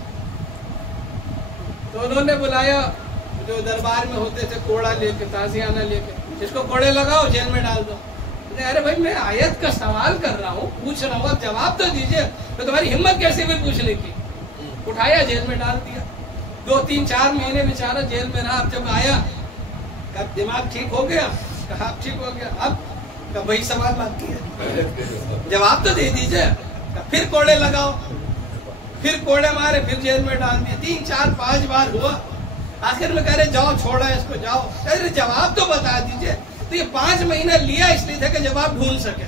تو انہوں نے بلایا جو دربار میں ہوتے تھے کوڑا لے کے, تازیانہ لے کے, جس کو کوڑے لگاؤ جیل میں ڈال دو. ارے بھائی میں آیت کا سوال کر رہا ہوں, پوچھ رہا ہوں, اب جواب تو دیجئے. تو تمہاری ہمت کیسے ہوئی پوچھنے کی؟ اٹھایا جیل میں ڈال دیا. 2-3-4 مہینے بیچارہ جیل میں رہا. اب جب آیا کہا دماغ ٹھیک ہو گیا, کہا ٹھیک ہو گیا. اب کہا وہی سوال باقی ہے, جواب تو دے دیجئے. پھر کوڑے لگاؤ, پھر کوڑے مارے, پھر جیل میں ڈال دیا. 3-4-5 بار ہوا. آخر میں کہہ رہے جاؤ چھوڑا اس کو, جاؤ. ارے جواب تو بتا دیجئے. تو یہ 5 مہینہ لیا اس لیے تھا کہ جواب ڈھونڈ سکے,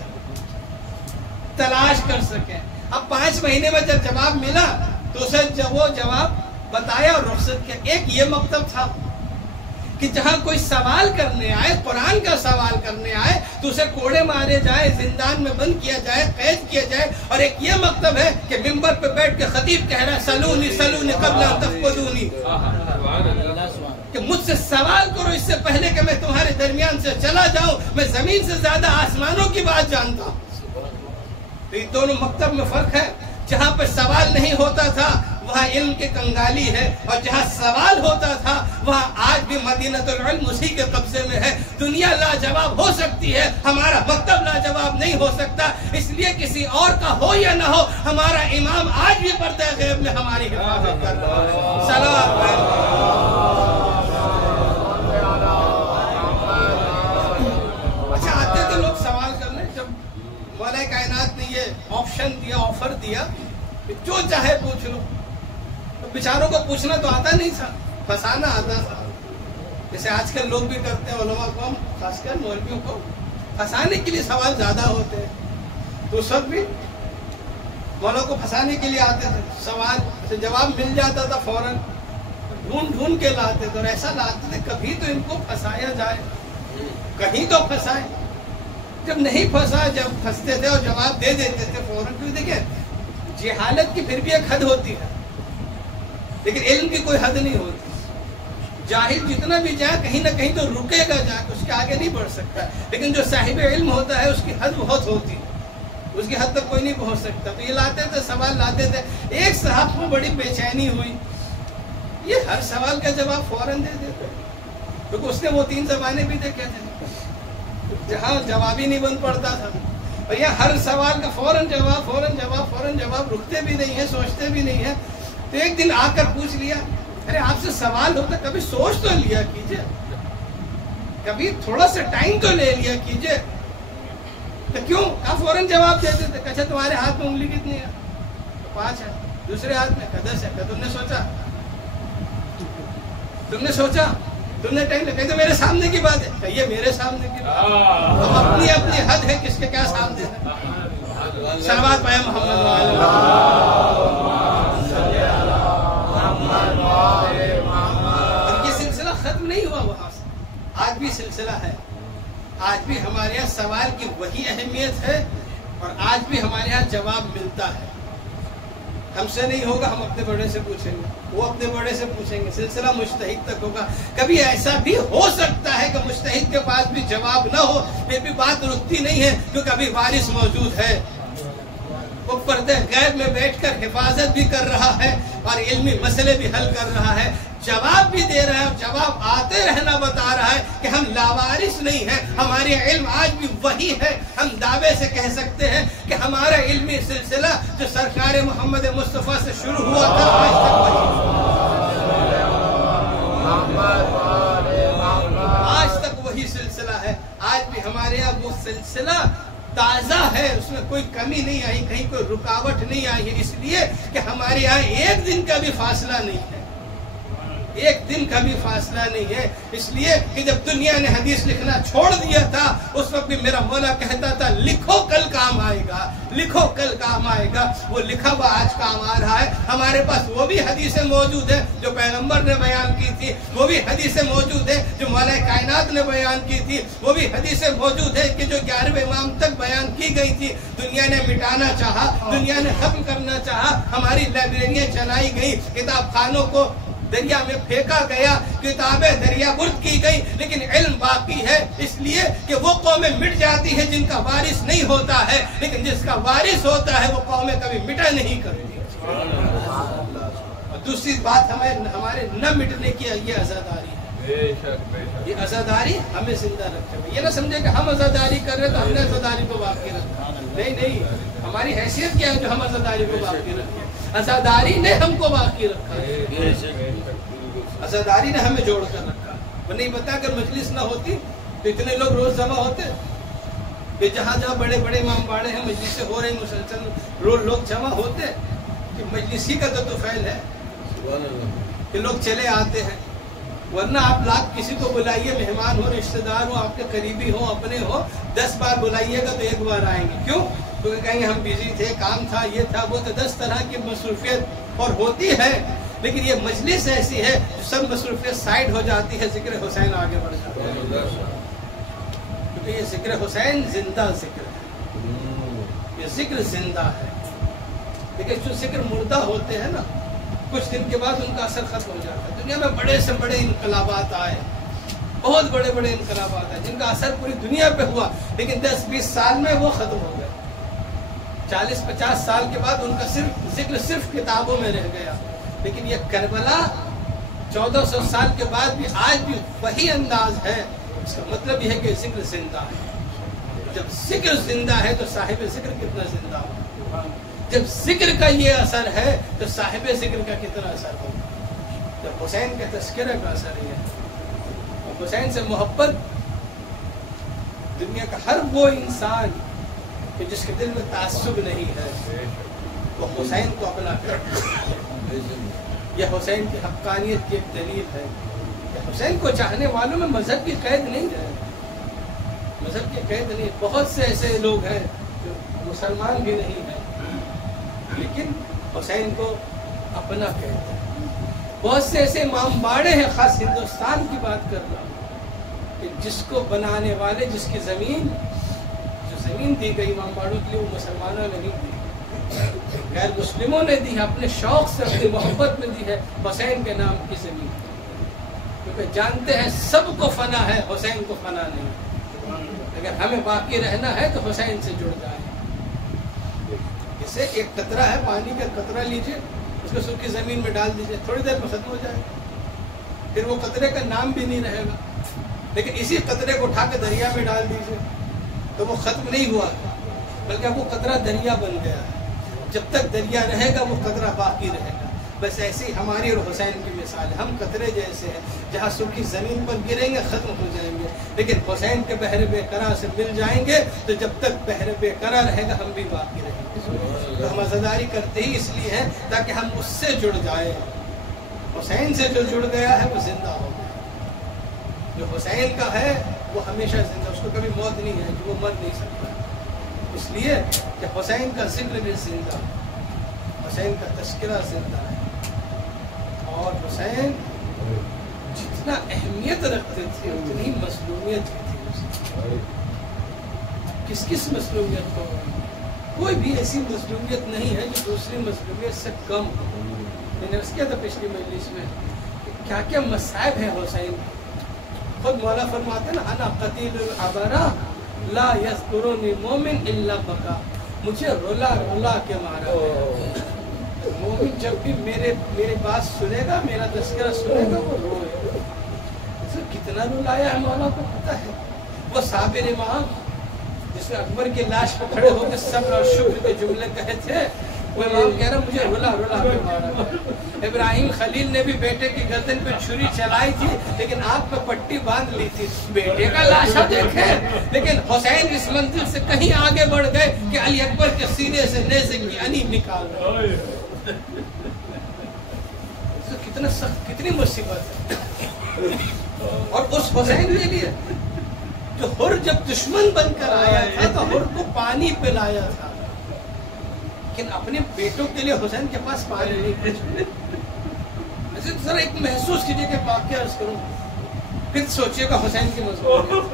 تلاش کر سکے. اب 5 مہینے میں جب جواب ملا تو اسے جب وہ جواب بتایا اور رخصت کیا. ایک یہ مکتب تھا کہ جہاں کوئی سوال کرنے آئے, قرآن کا سوال کرنے آئے, تو اسے کوڑے مارے جائے, زندان میں بند کیا جائے, قید کیا جائے. اور ایک یہ مکتب ہے کہ منبر پہ بیٹھ کے خطیب کہہ رہا ہے سلونی سلونی قبل ان تفقدونی, کہ مجھ سے سوال کرو اس سے پہلے کہ میں تمہارے درمیان سے چلا جاؤں. میں زمین سے زیادہ آسمانوں کی بات جانتا ہوں. تو یہ دونوں مکتب میں فرق ہے. جہاں پہ سوال نہیں ہوتا تھا وہاں علم کی کنگالی ہے, اور جہاں سوال ہوتا تھا وہاں آج بھی مدینۃ العلم اسی کے قبضے میں ہے. دنیا لاجواب ہو سکتی ہے, ہمارا مکتب لاجواب نہیں ہو سکتا. اس لیے کسی اور کا ہو یا نہ ہو, ہمارا امام آج بھی پردہ غیب میں ہماری حفاظت کر رہا ہے. سلام. اچھا, آتے تھے لوگ سوال کرنے. جب مولا کائنات نے یہ آپشن دیا, آفر دیا کہ جو چاہے پوچھ لو, تو بیچاروں کو پوچھنا تو آتا نہیں تھا, پھنسانا آتا تھا. جیسے آج کل لوگ بھی کرتے ہیں, علماء کو خاص کر مولویوں کو پھنسانے کے لیے سوال زیادہ ہوتے ہیں. تو اس وقت بھی مولوں کو پھنسانے کے لیے آتے تھے. سوال سے جواب مل جاتا تھا فوراً, ڈھونڈ ڈھونڈ کے لاتے تھے, اور ایسا لاتے تھے کبھی تو ان کو پھنسایا جائے, کہیں تو پھنسائے. جب نہیں پھنسا, جب پھنستے تھے اور جواب دے دیتے تھے فوراً. کیوں دیکھیں, جہالت کی پھر بھی ایک حد ہوتی ہے, لیکن علم کی کوئی حد نہیں ہوتی. جاہل جتنا بھی جائے کہیں نہ کہیں تو رکے گا جا کے, اس کے آگے نہیں بڑھ سکتا. لیکن جو صاحب علم ہوتا ہے اس کی حد بہت ہوتی ہے, اس کی حد تک کوئی نہیں پہنچ سکتا. تو یہ لاتے تھے, سوال لاتے تھے. ایک صاحب کو بڑی بے چینی ہوئی, یہ ہر سوال کا جواب فوراً دے دیتے, کیونکہ اس نے وہ 3 زمانے بھی دیکھے تھے جہاں جواب ہی نہیں بن پڑتا تھا. اور یہ ہر سوال کا فوراً جواب, فوراً جواب, فوراً جواب, رکتے بھی نہیں ہیں, سوچتے بھی نہیں ہیں. تو ایک دن آ کر پوچھ لیا, ارے آپ سے سوال ہوتا کبھی سوچ تو لیا کیجئے, کبھی تھوڑا سا ٹائم تو لے لیا کیجئے. تو کیوں؟ کہا فوراً جواب دیتے تھے. اچھا تمہارے ہاتھ میں انگلی کتنی ہے؟ 5 ہے. دوسرے ہاتھ میں 10 ہے. تم نے سوچا تم نے ٹائم کہتے میرے سامنے کی بات ہے، کہیے میرے سامنے کی بات ہے. ہم اپنی اپنی حد ہے، کس کے کیا سامنے ہے. صلوات پائے محمد اور یہ سلسلہ ختم نہیں ہوا وہاں سے، آج بھی سلسلہ ہے. آج بھی ہمارے یہاں سوال کی وہی اہمیت ہے اور آج بھی ہمارے یہاں جواب ملتا ہے. ہم سے نہیں ہوگا، ہم اپنے بڑے سے پوچھیں گے، وہ اپنے بڑے سے پوچھیں گے، سلسلہ مجتہد تک ہوگا. کبھی ایسا بھی ہو سکتا ہے کہ مجتہد کے پاس بھی جواب نہ ہو، پھر بھی بات رکتی نہیں ہے کیونکہ ابھی وارث موجود ہے. وہ پردے غیب میں بیٹھ کر حفاظت بھی کر رہا ہے اور علمی مسئلے بھی حل کر رہا ہے، جواب بھی دے رہا ہے اور جواب آتے رہنا بتا رہا ہے کہ ہم لاوارث نہیں ہیں. ہماری علم آج بھی وہی ہے. ہم دعوے سے کہہ سکتے ہیں کہ ہمارا علمی سلسلہ جو سرکار محمد مصطفیٰ سے شروع ہوا تھا آج تک وہی سلسلہ ہے. آج بھی ہمارے یہاں وہ سلسلہ تازہ ہے، اس میں کوئی کمی نہیں آئی، کہیں کوئی رکاوٹ نہیں آئی ہے، اس لیے کہ ہمارے یہاں ایک دن کا بھی فاصلہ نہیں ہے. ایک دن کا بھی فاصلہ نہیں ہے. اس لیے کہ جب دنیا نے حدیث لکھنا چھوڑ دیا تھا اس وقت بھی میرا مولا کہتا تھا لکھو کل کام آئے گا، لکھو کل کام آئے گا. وہ لکھا ہوا آج کام آ رہا ہے. ہمارے پاس وہ بھی حدیثیں موجود ہیں جو پیغمبر نے بیان کی تھی، وہ بھی حدیثیں موجود ہیں جو مولا کائنات نے بیان کی تھی، وہ بھی حدیثیں موجود ہیں کہ جو 11ویں امام تک بیان کی گئی تھی. دنیا نے مٹانا چاہا، دنیا نے ختم کرنا چاہا، ہماری لائبریریاں چلائی گئی، کتاب خانوں کو دریا میں پھینکا گیا، کتابیں دریا برد کی گئی، لیکن علم باقی ہے. اس لیے کہ وہ قومیں مٹ جاتی ہیں جن کا وارث نہیں ہوتا ہے، لیکن جس کا وارث ہوتا ہے وہ قومیں کبھی مٹا نہیں کرتی. اور دوسری بات ہمارے نہ مٹنے کی یہ عزاداری ہے. یہ عزاداری ہمیں زندہ رکھے. یہ نہ سمجھے کہ ہم عزاداری کر رہے تو ہم نے عزاداری کو باقی رکھا. نہیں، ہماری حیثیت کیا ہے جو ہم عزاداری کو باقی رکھیں. عزاداری نے ہم کو باقی رکھا، عزاداری نے ہمیں جوڑ کر رکھا. وہ نہیں پتا اگر مجلس نہ ہوتی تو اتنے لوگ روز جمع ہوتے. جہاں جہاں بڑے بڑے امام باڑے ہیں، مجلسیں ہو رہی مسلسل، روز لوگ جمع ہوتے کہ مجلسی کا تو فعل ہے کہ لوگ چلے آتے ہیں. ورنہ آپ لاکھ کسی کو بلائیے، مہمان ہو، رشتہ دار ہو، آپ کے قریبی ہو، اپنے ہو، 10 بار بلائیے گا تو 1 بار آئیں گے. کیوں؟ کیونکہ کہیں گے ہم بیزی تھے، کام تھا، یہ تھا وہ تھا. 10 طرح کی مصروفیت اور ہوتی ہے. لیکن یہ مجلس ایسی ہے جو سب مصروفیت سائڈ ہو جاتی ہے، ذکر حسین آگے بڑھ جاتا ہے. کیونکہ یہ ذکر حسین زندہ ذکر ہے، یہ ذکر زندہ ہے. لیکن جو ذکر مردہ ہوتے ہیں نا، کچھ دن کے بعد ان کا اثر ختم ہو جاتا ہے. دنیا میں بڑے سے بڑے انقلابات آئے، بہت بڑے بڑے انقلابات آئے جن کا اثر پوری دنیا پہ ہوا، لیکن 10-20 سال میں وہ ختم ہو گئے. 40-50 سال کے بعد ان کا ذکر صرف کتابوں میں رہ گیا. لیکن یہ کربلا 1400 سال کے بعد بھی آج بھی وہی انداز ہے. اس کا مطلب یہ ہے کہ ذکر زندہ ہے. جب ذکر زندہ ہے تو صاحب ذکر کتنا زندہ ہو. جب ذکر کا یہ اثر ہے تو صاحب ذکر کا کتنا اثر ہوگا. جب حسین کے تذکرہ کا اثر ہے، حسین سے محبت دنیا کا ہر وہ انسان کہ جس کے دل میں تعصب نہیں ہے وہ حسین کو اپنا کرتا ہے. یہ حسین کی حقانیت کی ایک دلیل ہے. حسین کو چاہنے والوں میں مذہب کی قید نہیں ہے، مذہب کی قید نہیں. بہت سے ایسے لوگ ہیں جو مسلمان بھی نہیں ہیں لیکن حسین کو اپنا کہتے ہیں. بہت سے ایسے امام باڑے ہیں، خاص ہندوستان کی بات کر رہا ہوں، کہ جس کو بنانے والے، جس کی زمین دی گئی امام باڑوں کے لیے، وہ مسلمانوں نے نہیں دی، غیر مسلموں نے دی ہے. اپنے شوق سے، اپنی محبت میں دی ہے حسین کے نام کی زمین. کیونکہ جانتے ہیں سب کو فنا ہے، حسین کو فنا نہیں. اگر ہمیں باقی رہنا ہے تو حسین سے جڑ جائیں. اسے ایک قطرہ ہے، پانی کا قطرہ لیجئے، اس کو سوکھی زمین میں ڈال دیجئے، تھوڑی دیر میں ختم ہو جائے. پھر وہ قطرے کا نام بھی نہیں رہے گا. لیکن اسی قطرے کو اٹھا کے دریا میں ڈال دیجئے تو وہ ختم نہیں ہوا، بلکہ وہ قطرہ دریا بن گیا ہے. جب تک دریا رہے گا وہ قطرہ باقی رہے گا. بس ایسی ہماری اور حسین کی مثال ہے. ہم قطرے جیسے ہیں، جہاں سوکھی زمین پر گریں گے ختم ہو جائیں گے، لیکن حسین کے بحر بے قرار سے مل جائیں گے تو جب تک بحر بے قرار رہے گا ہم بھی باقی رہیں گے. تو ہم عزاداری کرتے ہی اس لیے ہیں تاکہ ہم اس سے جڑ جائیں. حسین سے جو جڑ گیا ہے وہ زندہ ہو گیا. جو حسین کا ہے وہ ہمیشہ زندہ، اس کو کبھی موت نہیں ہے کہ وہ مر نہیں سکتا، اس لیے کہ حسین کا ذکر بھی زندہ، حسین کا تذکرہ زندہ ہے، اور حسین جتنا اہمیت رکھتے تھے اتنی مظلومیت بھی تھی، کس کس مظلومیت کو، کوئی بھی ایسی مظلومیت نہیں ہے جو دوسری مظلومیت سے کم ہو۔ میں نے اس کیا تھا پچھلی مجلس میں کہ کیا کیا مصائب ہیں حسین، خود مولا فرماتے نا انا قتیل العبرا لا یذکرنی مومن الا بکا، مجھے رولا رولا کے مارا ہے، مومن جب بھی میرے بات سنے گا، میرا تذکرہ سنے گا، وہ روئے، کتنا رلایا ہے مولا کو پتہ ہے۔ وہ صابر امام جس میں اکبر کی لاش پہ کھڑے ہو کے صبر اور شکر کے جملے کہے تھے، وہ امام کہہ رہا مجھے رولا رولا کے مارا۔ ابراہیم خلیل نے بھی بیٹے کی گردن پہ چھری چلائی تھی لیکن آنکھ پہ پٹی باندھ لی تھی، بیٹے کا لاشا دیکھے، لیکن حسین اس منزل سے کہیں آگے بڑھ گئے کہ علی اکبر کے سینے سے نیزے کی انین نکال رہے، کتنا سخت، کتنی مصیبت ہے۔ اور اس حسین کے لیے جو حر جب دشمن بن کر آیا تھا تو حر کو پانی پلایا تھا، لیکن اپنے بیٹوں کے لیے حسین کے پاس پانی نہیں تھا۔ ذرا ایک محسوس کیجئے کہ واقعہ عرض کروں، پھر سوچئے گا حسین کی مضبوطیت۔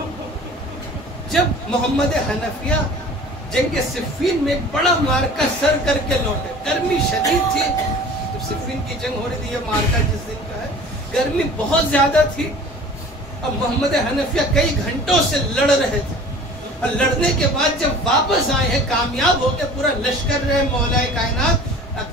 جب محمد حنفیہ جنگ صفین میں ایک بڑا مارکہ سر کر کے لوٹے، گرمی شدید تھی، جب صفین کی جنگ ہو رہی تھی، یہ مارکہ جس دن کا ہے، گرمی بہت زیادہ تھی، اب محمد حنفیہ کئی گھنٹوں سے لڑ رہے تھے، اور لڑنے کے بعد جب واپس آئے ہیں کامیاب ہو کے، پورا لشکر رہے، مولا کائنات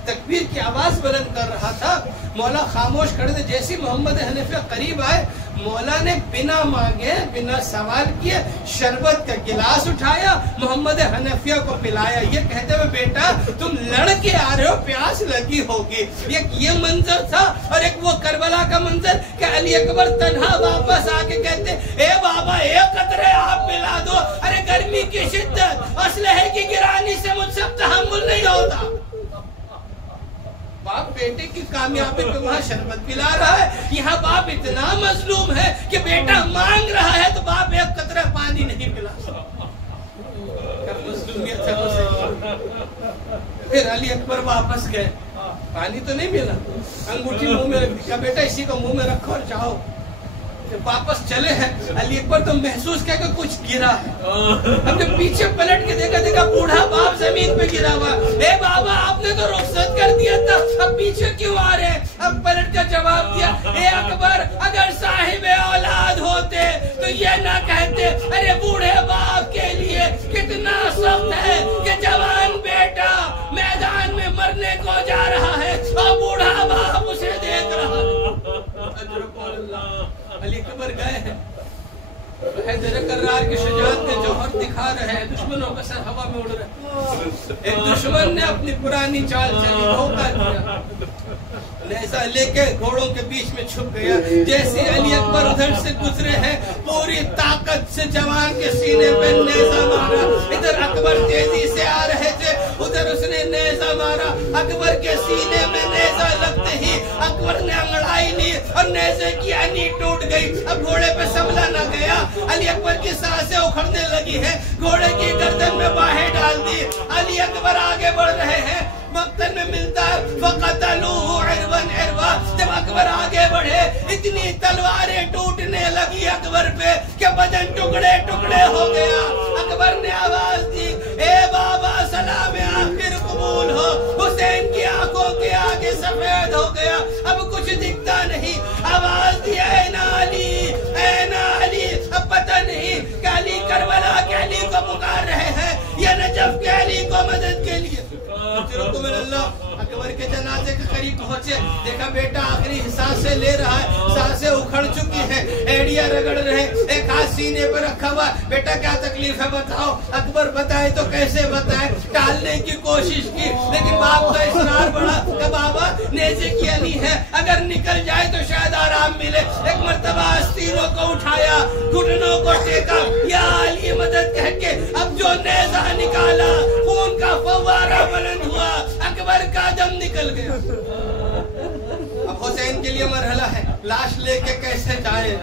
تکبیر کی آواز بلند کر رہا تھا، مولا خاموش کھڑے تھے، جیسی محمد حنفیہ قریب آئے، مولا نے بنا مانگے بنا سوال کیے شربت کا گلاس اٹھایا، محمد حنفیہ کو پلایا، یہ کہتے ہوئے بیٹا تم لڑ کے آ رہے ہو، پیاس لگی ہوگی۔ ایک یہ منظر تھا، اور ایک وہ کربلا کا منظر کہ علی اکبر تنہا واپس آ کے کہتے اے بابا ایک قطرے آپ پلا دو، ارے گرمی کی شدت، اسلحے کی گرانی سے مجھ سے تحمل نہیں ہوتا۔ باپ بیٹے کی کامیابی پہ وہاں شربت پلا رہا ہے، یہاں باپ اتنا مظلوم ہے کہ بیٹا مانگ رہا ہے تو باپ ایک قطرہ پانی نہیں پلا سکتا۔ کیا مظلومیت ہے اسے۔ پھر علی اکبر واپس گئے، پانی تو نہیں ملا، انگوٹھی منہ میں رکھ دی، بیٹا اسی کو منہ میں رکھو اور جاؤ۔ واپس چلے ہیں، علی اکبر تو محسوس کیا کہ کچھ گرا ہے، اب جب پیچھے پلٹ کے دیکھا بوڑھا باپ زمین پہ گرا ہوا، اے بابا آپ نے تو رخصت کر دیا تھا، اب پیچھے کیوں آ رہے ہیں؟ اب پلٹ کا جواب دیا، اے اکبر اگر صاحب اولاد ہوتے تو یہ نہ کہتے ارے بوڑھے باپ کے لیے کتنا سخت ہے کہ جوان بیٹا میدان میں مرنے کو جا رہا ہے اور بوڑھا باپ اسے دیکھ رہا ہے۔ علی اکبر گئے ہیں، حیدر کرار کی شجاعت کے جوہر دکھا رہے ہیں، دشمنوں کا سر ہوا میں اڑ رہا ہے۔ ایک دشمن نے اپنی پرانی چال چلی، دھوکہ دیا، نیزہ لے کے گھوڑوں کے بیچ میں چھپ گیا، جیسے علی اکبر ادھر سے گزرے ہیں پوری طاقت سے جوان کے سینے پہ نیزہ مارا، ادھر اکبر تیزی سے آ رہے تھے، ادھر اس نے نیزہ مارا، اکبر کے سینے میں نیزہ لگتے ہی اکبر نے انگڑائی لی اور نیزے کی انی ٹوٹ گئی، اب گھوڑے پہ سنبھلا نہ گیا، علی اکبر کی سانسیں اکھڑنے لگی ہیں، گھوڑے کی گردن میں باہیں ڈال دی، علی اکبر آگے بڑھ رہے ہیں، مقتل میں ملتا ہے فَقَتَلُوهُ عِرْوًا عِرْوًا، جب اکبر آگے بڑھے اتنی تلواریں ٹوٹنے لگی اکبر پہ کہ بدن ٹکڑے ٹکڑے ہو گیا، اکبر نے آواز دی اے بابا سلام آخر قبول ہو، حسین کی آنکھوں کے آگے سفید ہو گیا، اب کچھ دکھتا نہیں، آواز دی اے علی اے علی، اب پتہ نہیں کہ علی کربلا کے علی کو پکار رہے ہیں یا نجف کے علی کو مدد کے لیے۔ اللہ اکبر کے جنازے کے قریب پہنچے، دیکھا بیٹا آخری سانسیں لے رہا ہے، سانسیں اکھڑ چکی ہیں، ایڑیاں رگڑ رہے، ایک ہاتھ سینے پر رکھا ہوا، بیٹا کیا تکلیف ہے بتاؤ، اکبر بتائے تو کیسے بتائے، ٹالنے کی کوشش کی، لیکن باپ کا اصرار بڑھا کہ بابا نیزے کی علی ہے، اگر نکل جائے تو شاید آرام ملے، ایک مرتبہ آستینوں کو اٹھایا، گھٹنوں کو ٹیکا، یا علی مدد کہہ کے اب جو نیزہ نکالا خون کا فوارہ بلند ہوا، اکبر اکبر کا دم نکل گیا. اب حسین کے لیے مرحلہ ہے, لاش لے کے کیسے جائے,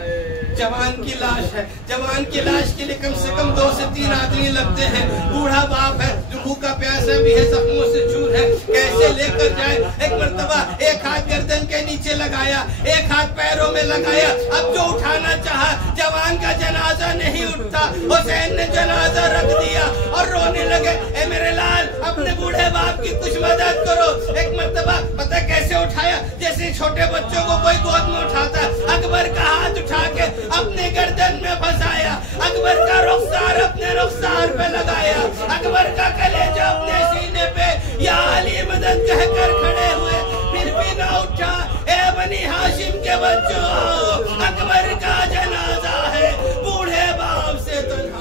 جوان کی لاش ہے, جوان کی لاش کے لیے کم سے کم 2 سے 3 آدمی لگتے ہیں, بوڑھا باپ ہے جو بھوکا پیاسا بھی ہے, زخموں سے چور ہے, کیسے لے کر جائے. ایک مرتبہ ایک ہاتھ گردن کے نیچے لگایا, ایک ہاتھ پیروں میں لگایا, اب جو اٹھانا چاہا جوان کا جنازہ نہیں اٹھتا. حسین نے جنازہ رکھ دیا اور رونے لگے, اے میرے لال اپنے بوڑھے باپ کی کچھ مدد کرو. ایک مرتبہ پتہ کیسے اٹھایا, جیسے چھوٹے بچوں کو کوئی گود میں اٹھاتا, اکبر کا ہاتھ اٹھا کے اپنے گردن میں پھنسایا, اکبر کا رخسار اپنے رخسار پہ لگایا, اکبر کا کلیجہ اپنے سینے پہ یا علی مدد کہہ کر کھڑے ہوئے, پھر بھی نہ اٹھا. اے بنی ہاشم کے بچوں آؤ, اکبر کا جنازہ ہے, بوڑھے باپ سے تنہا.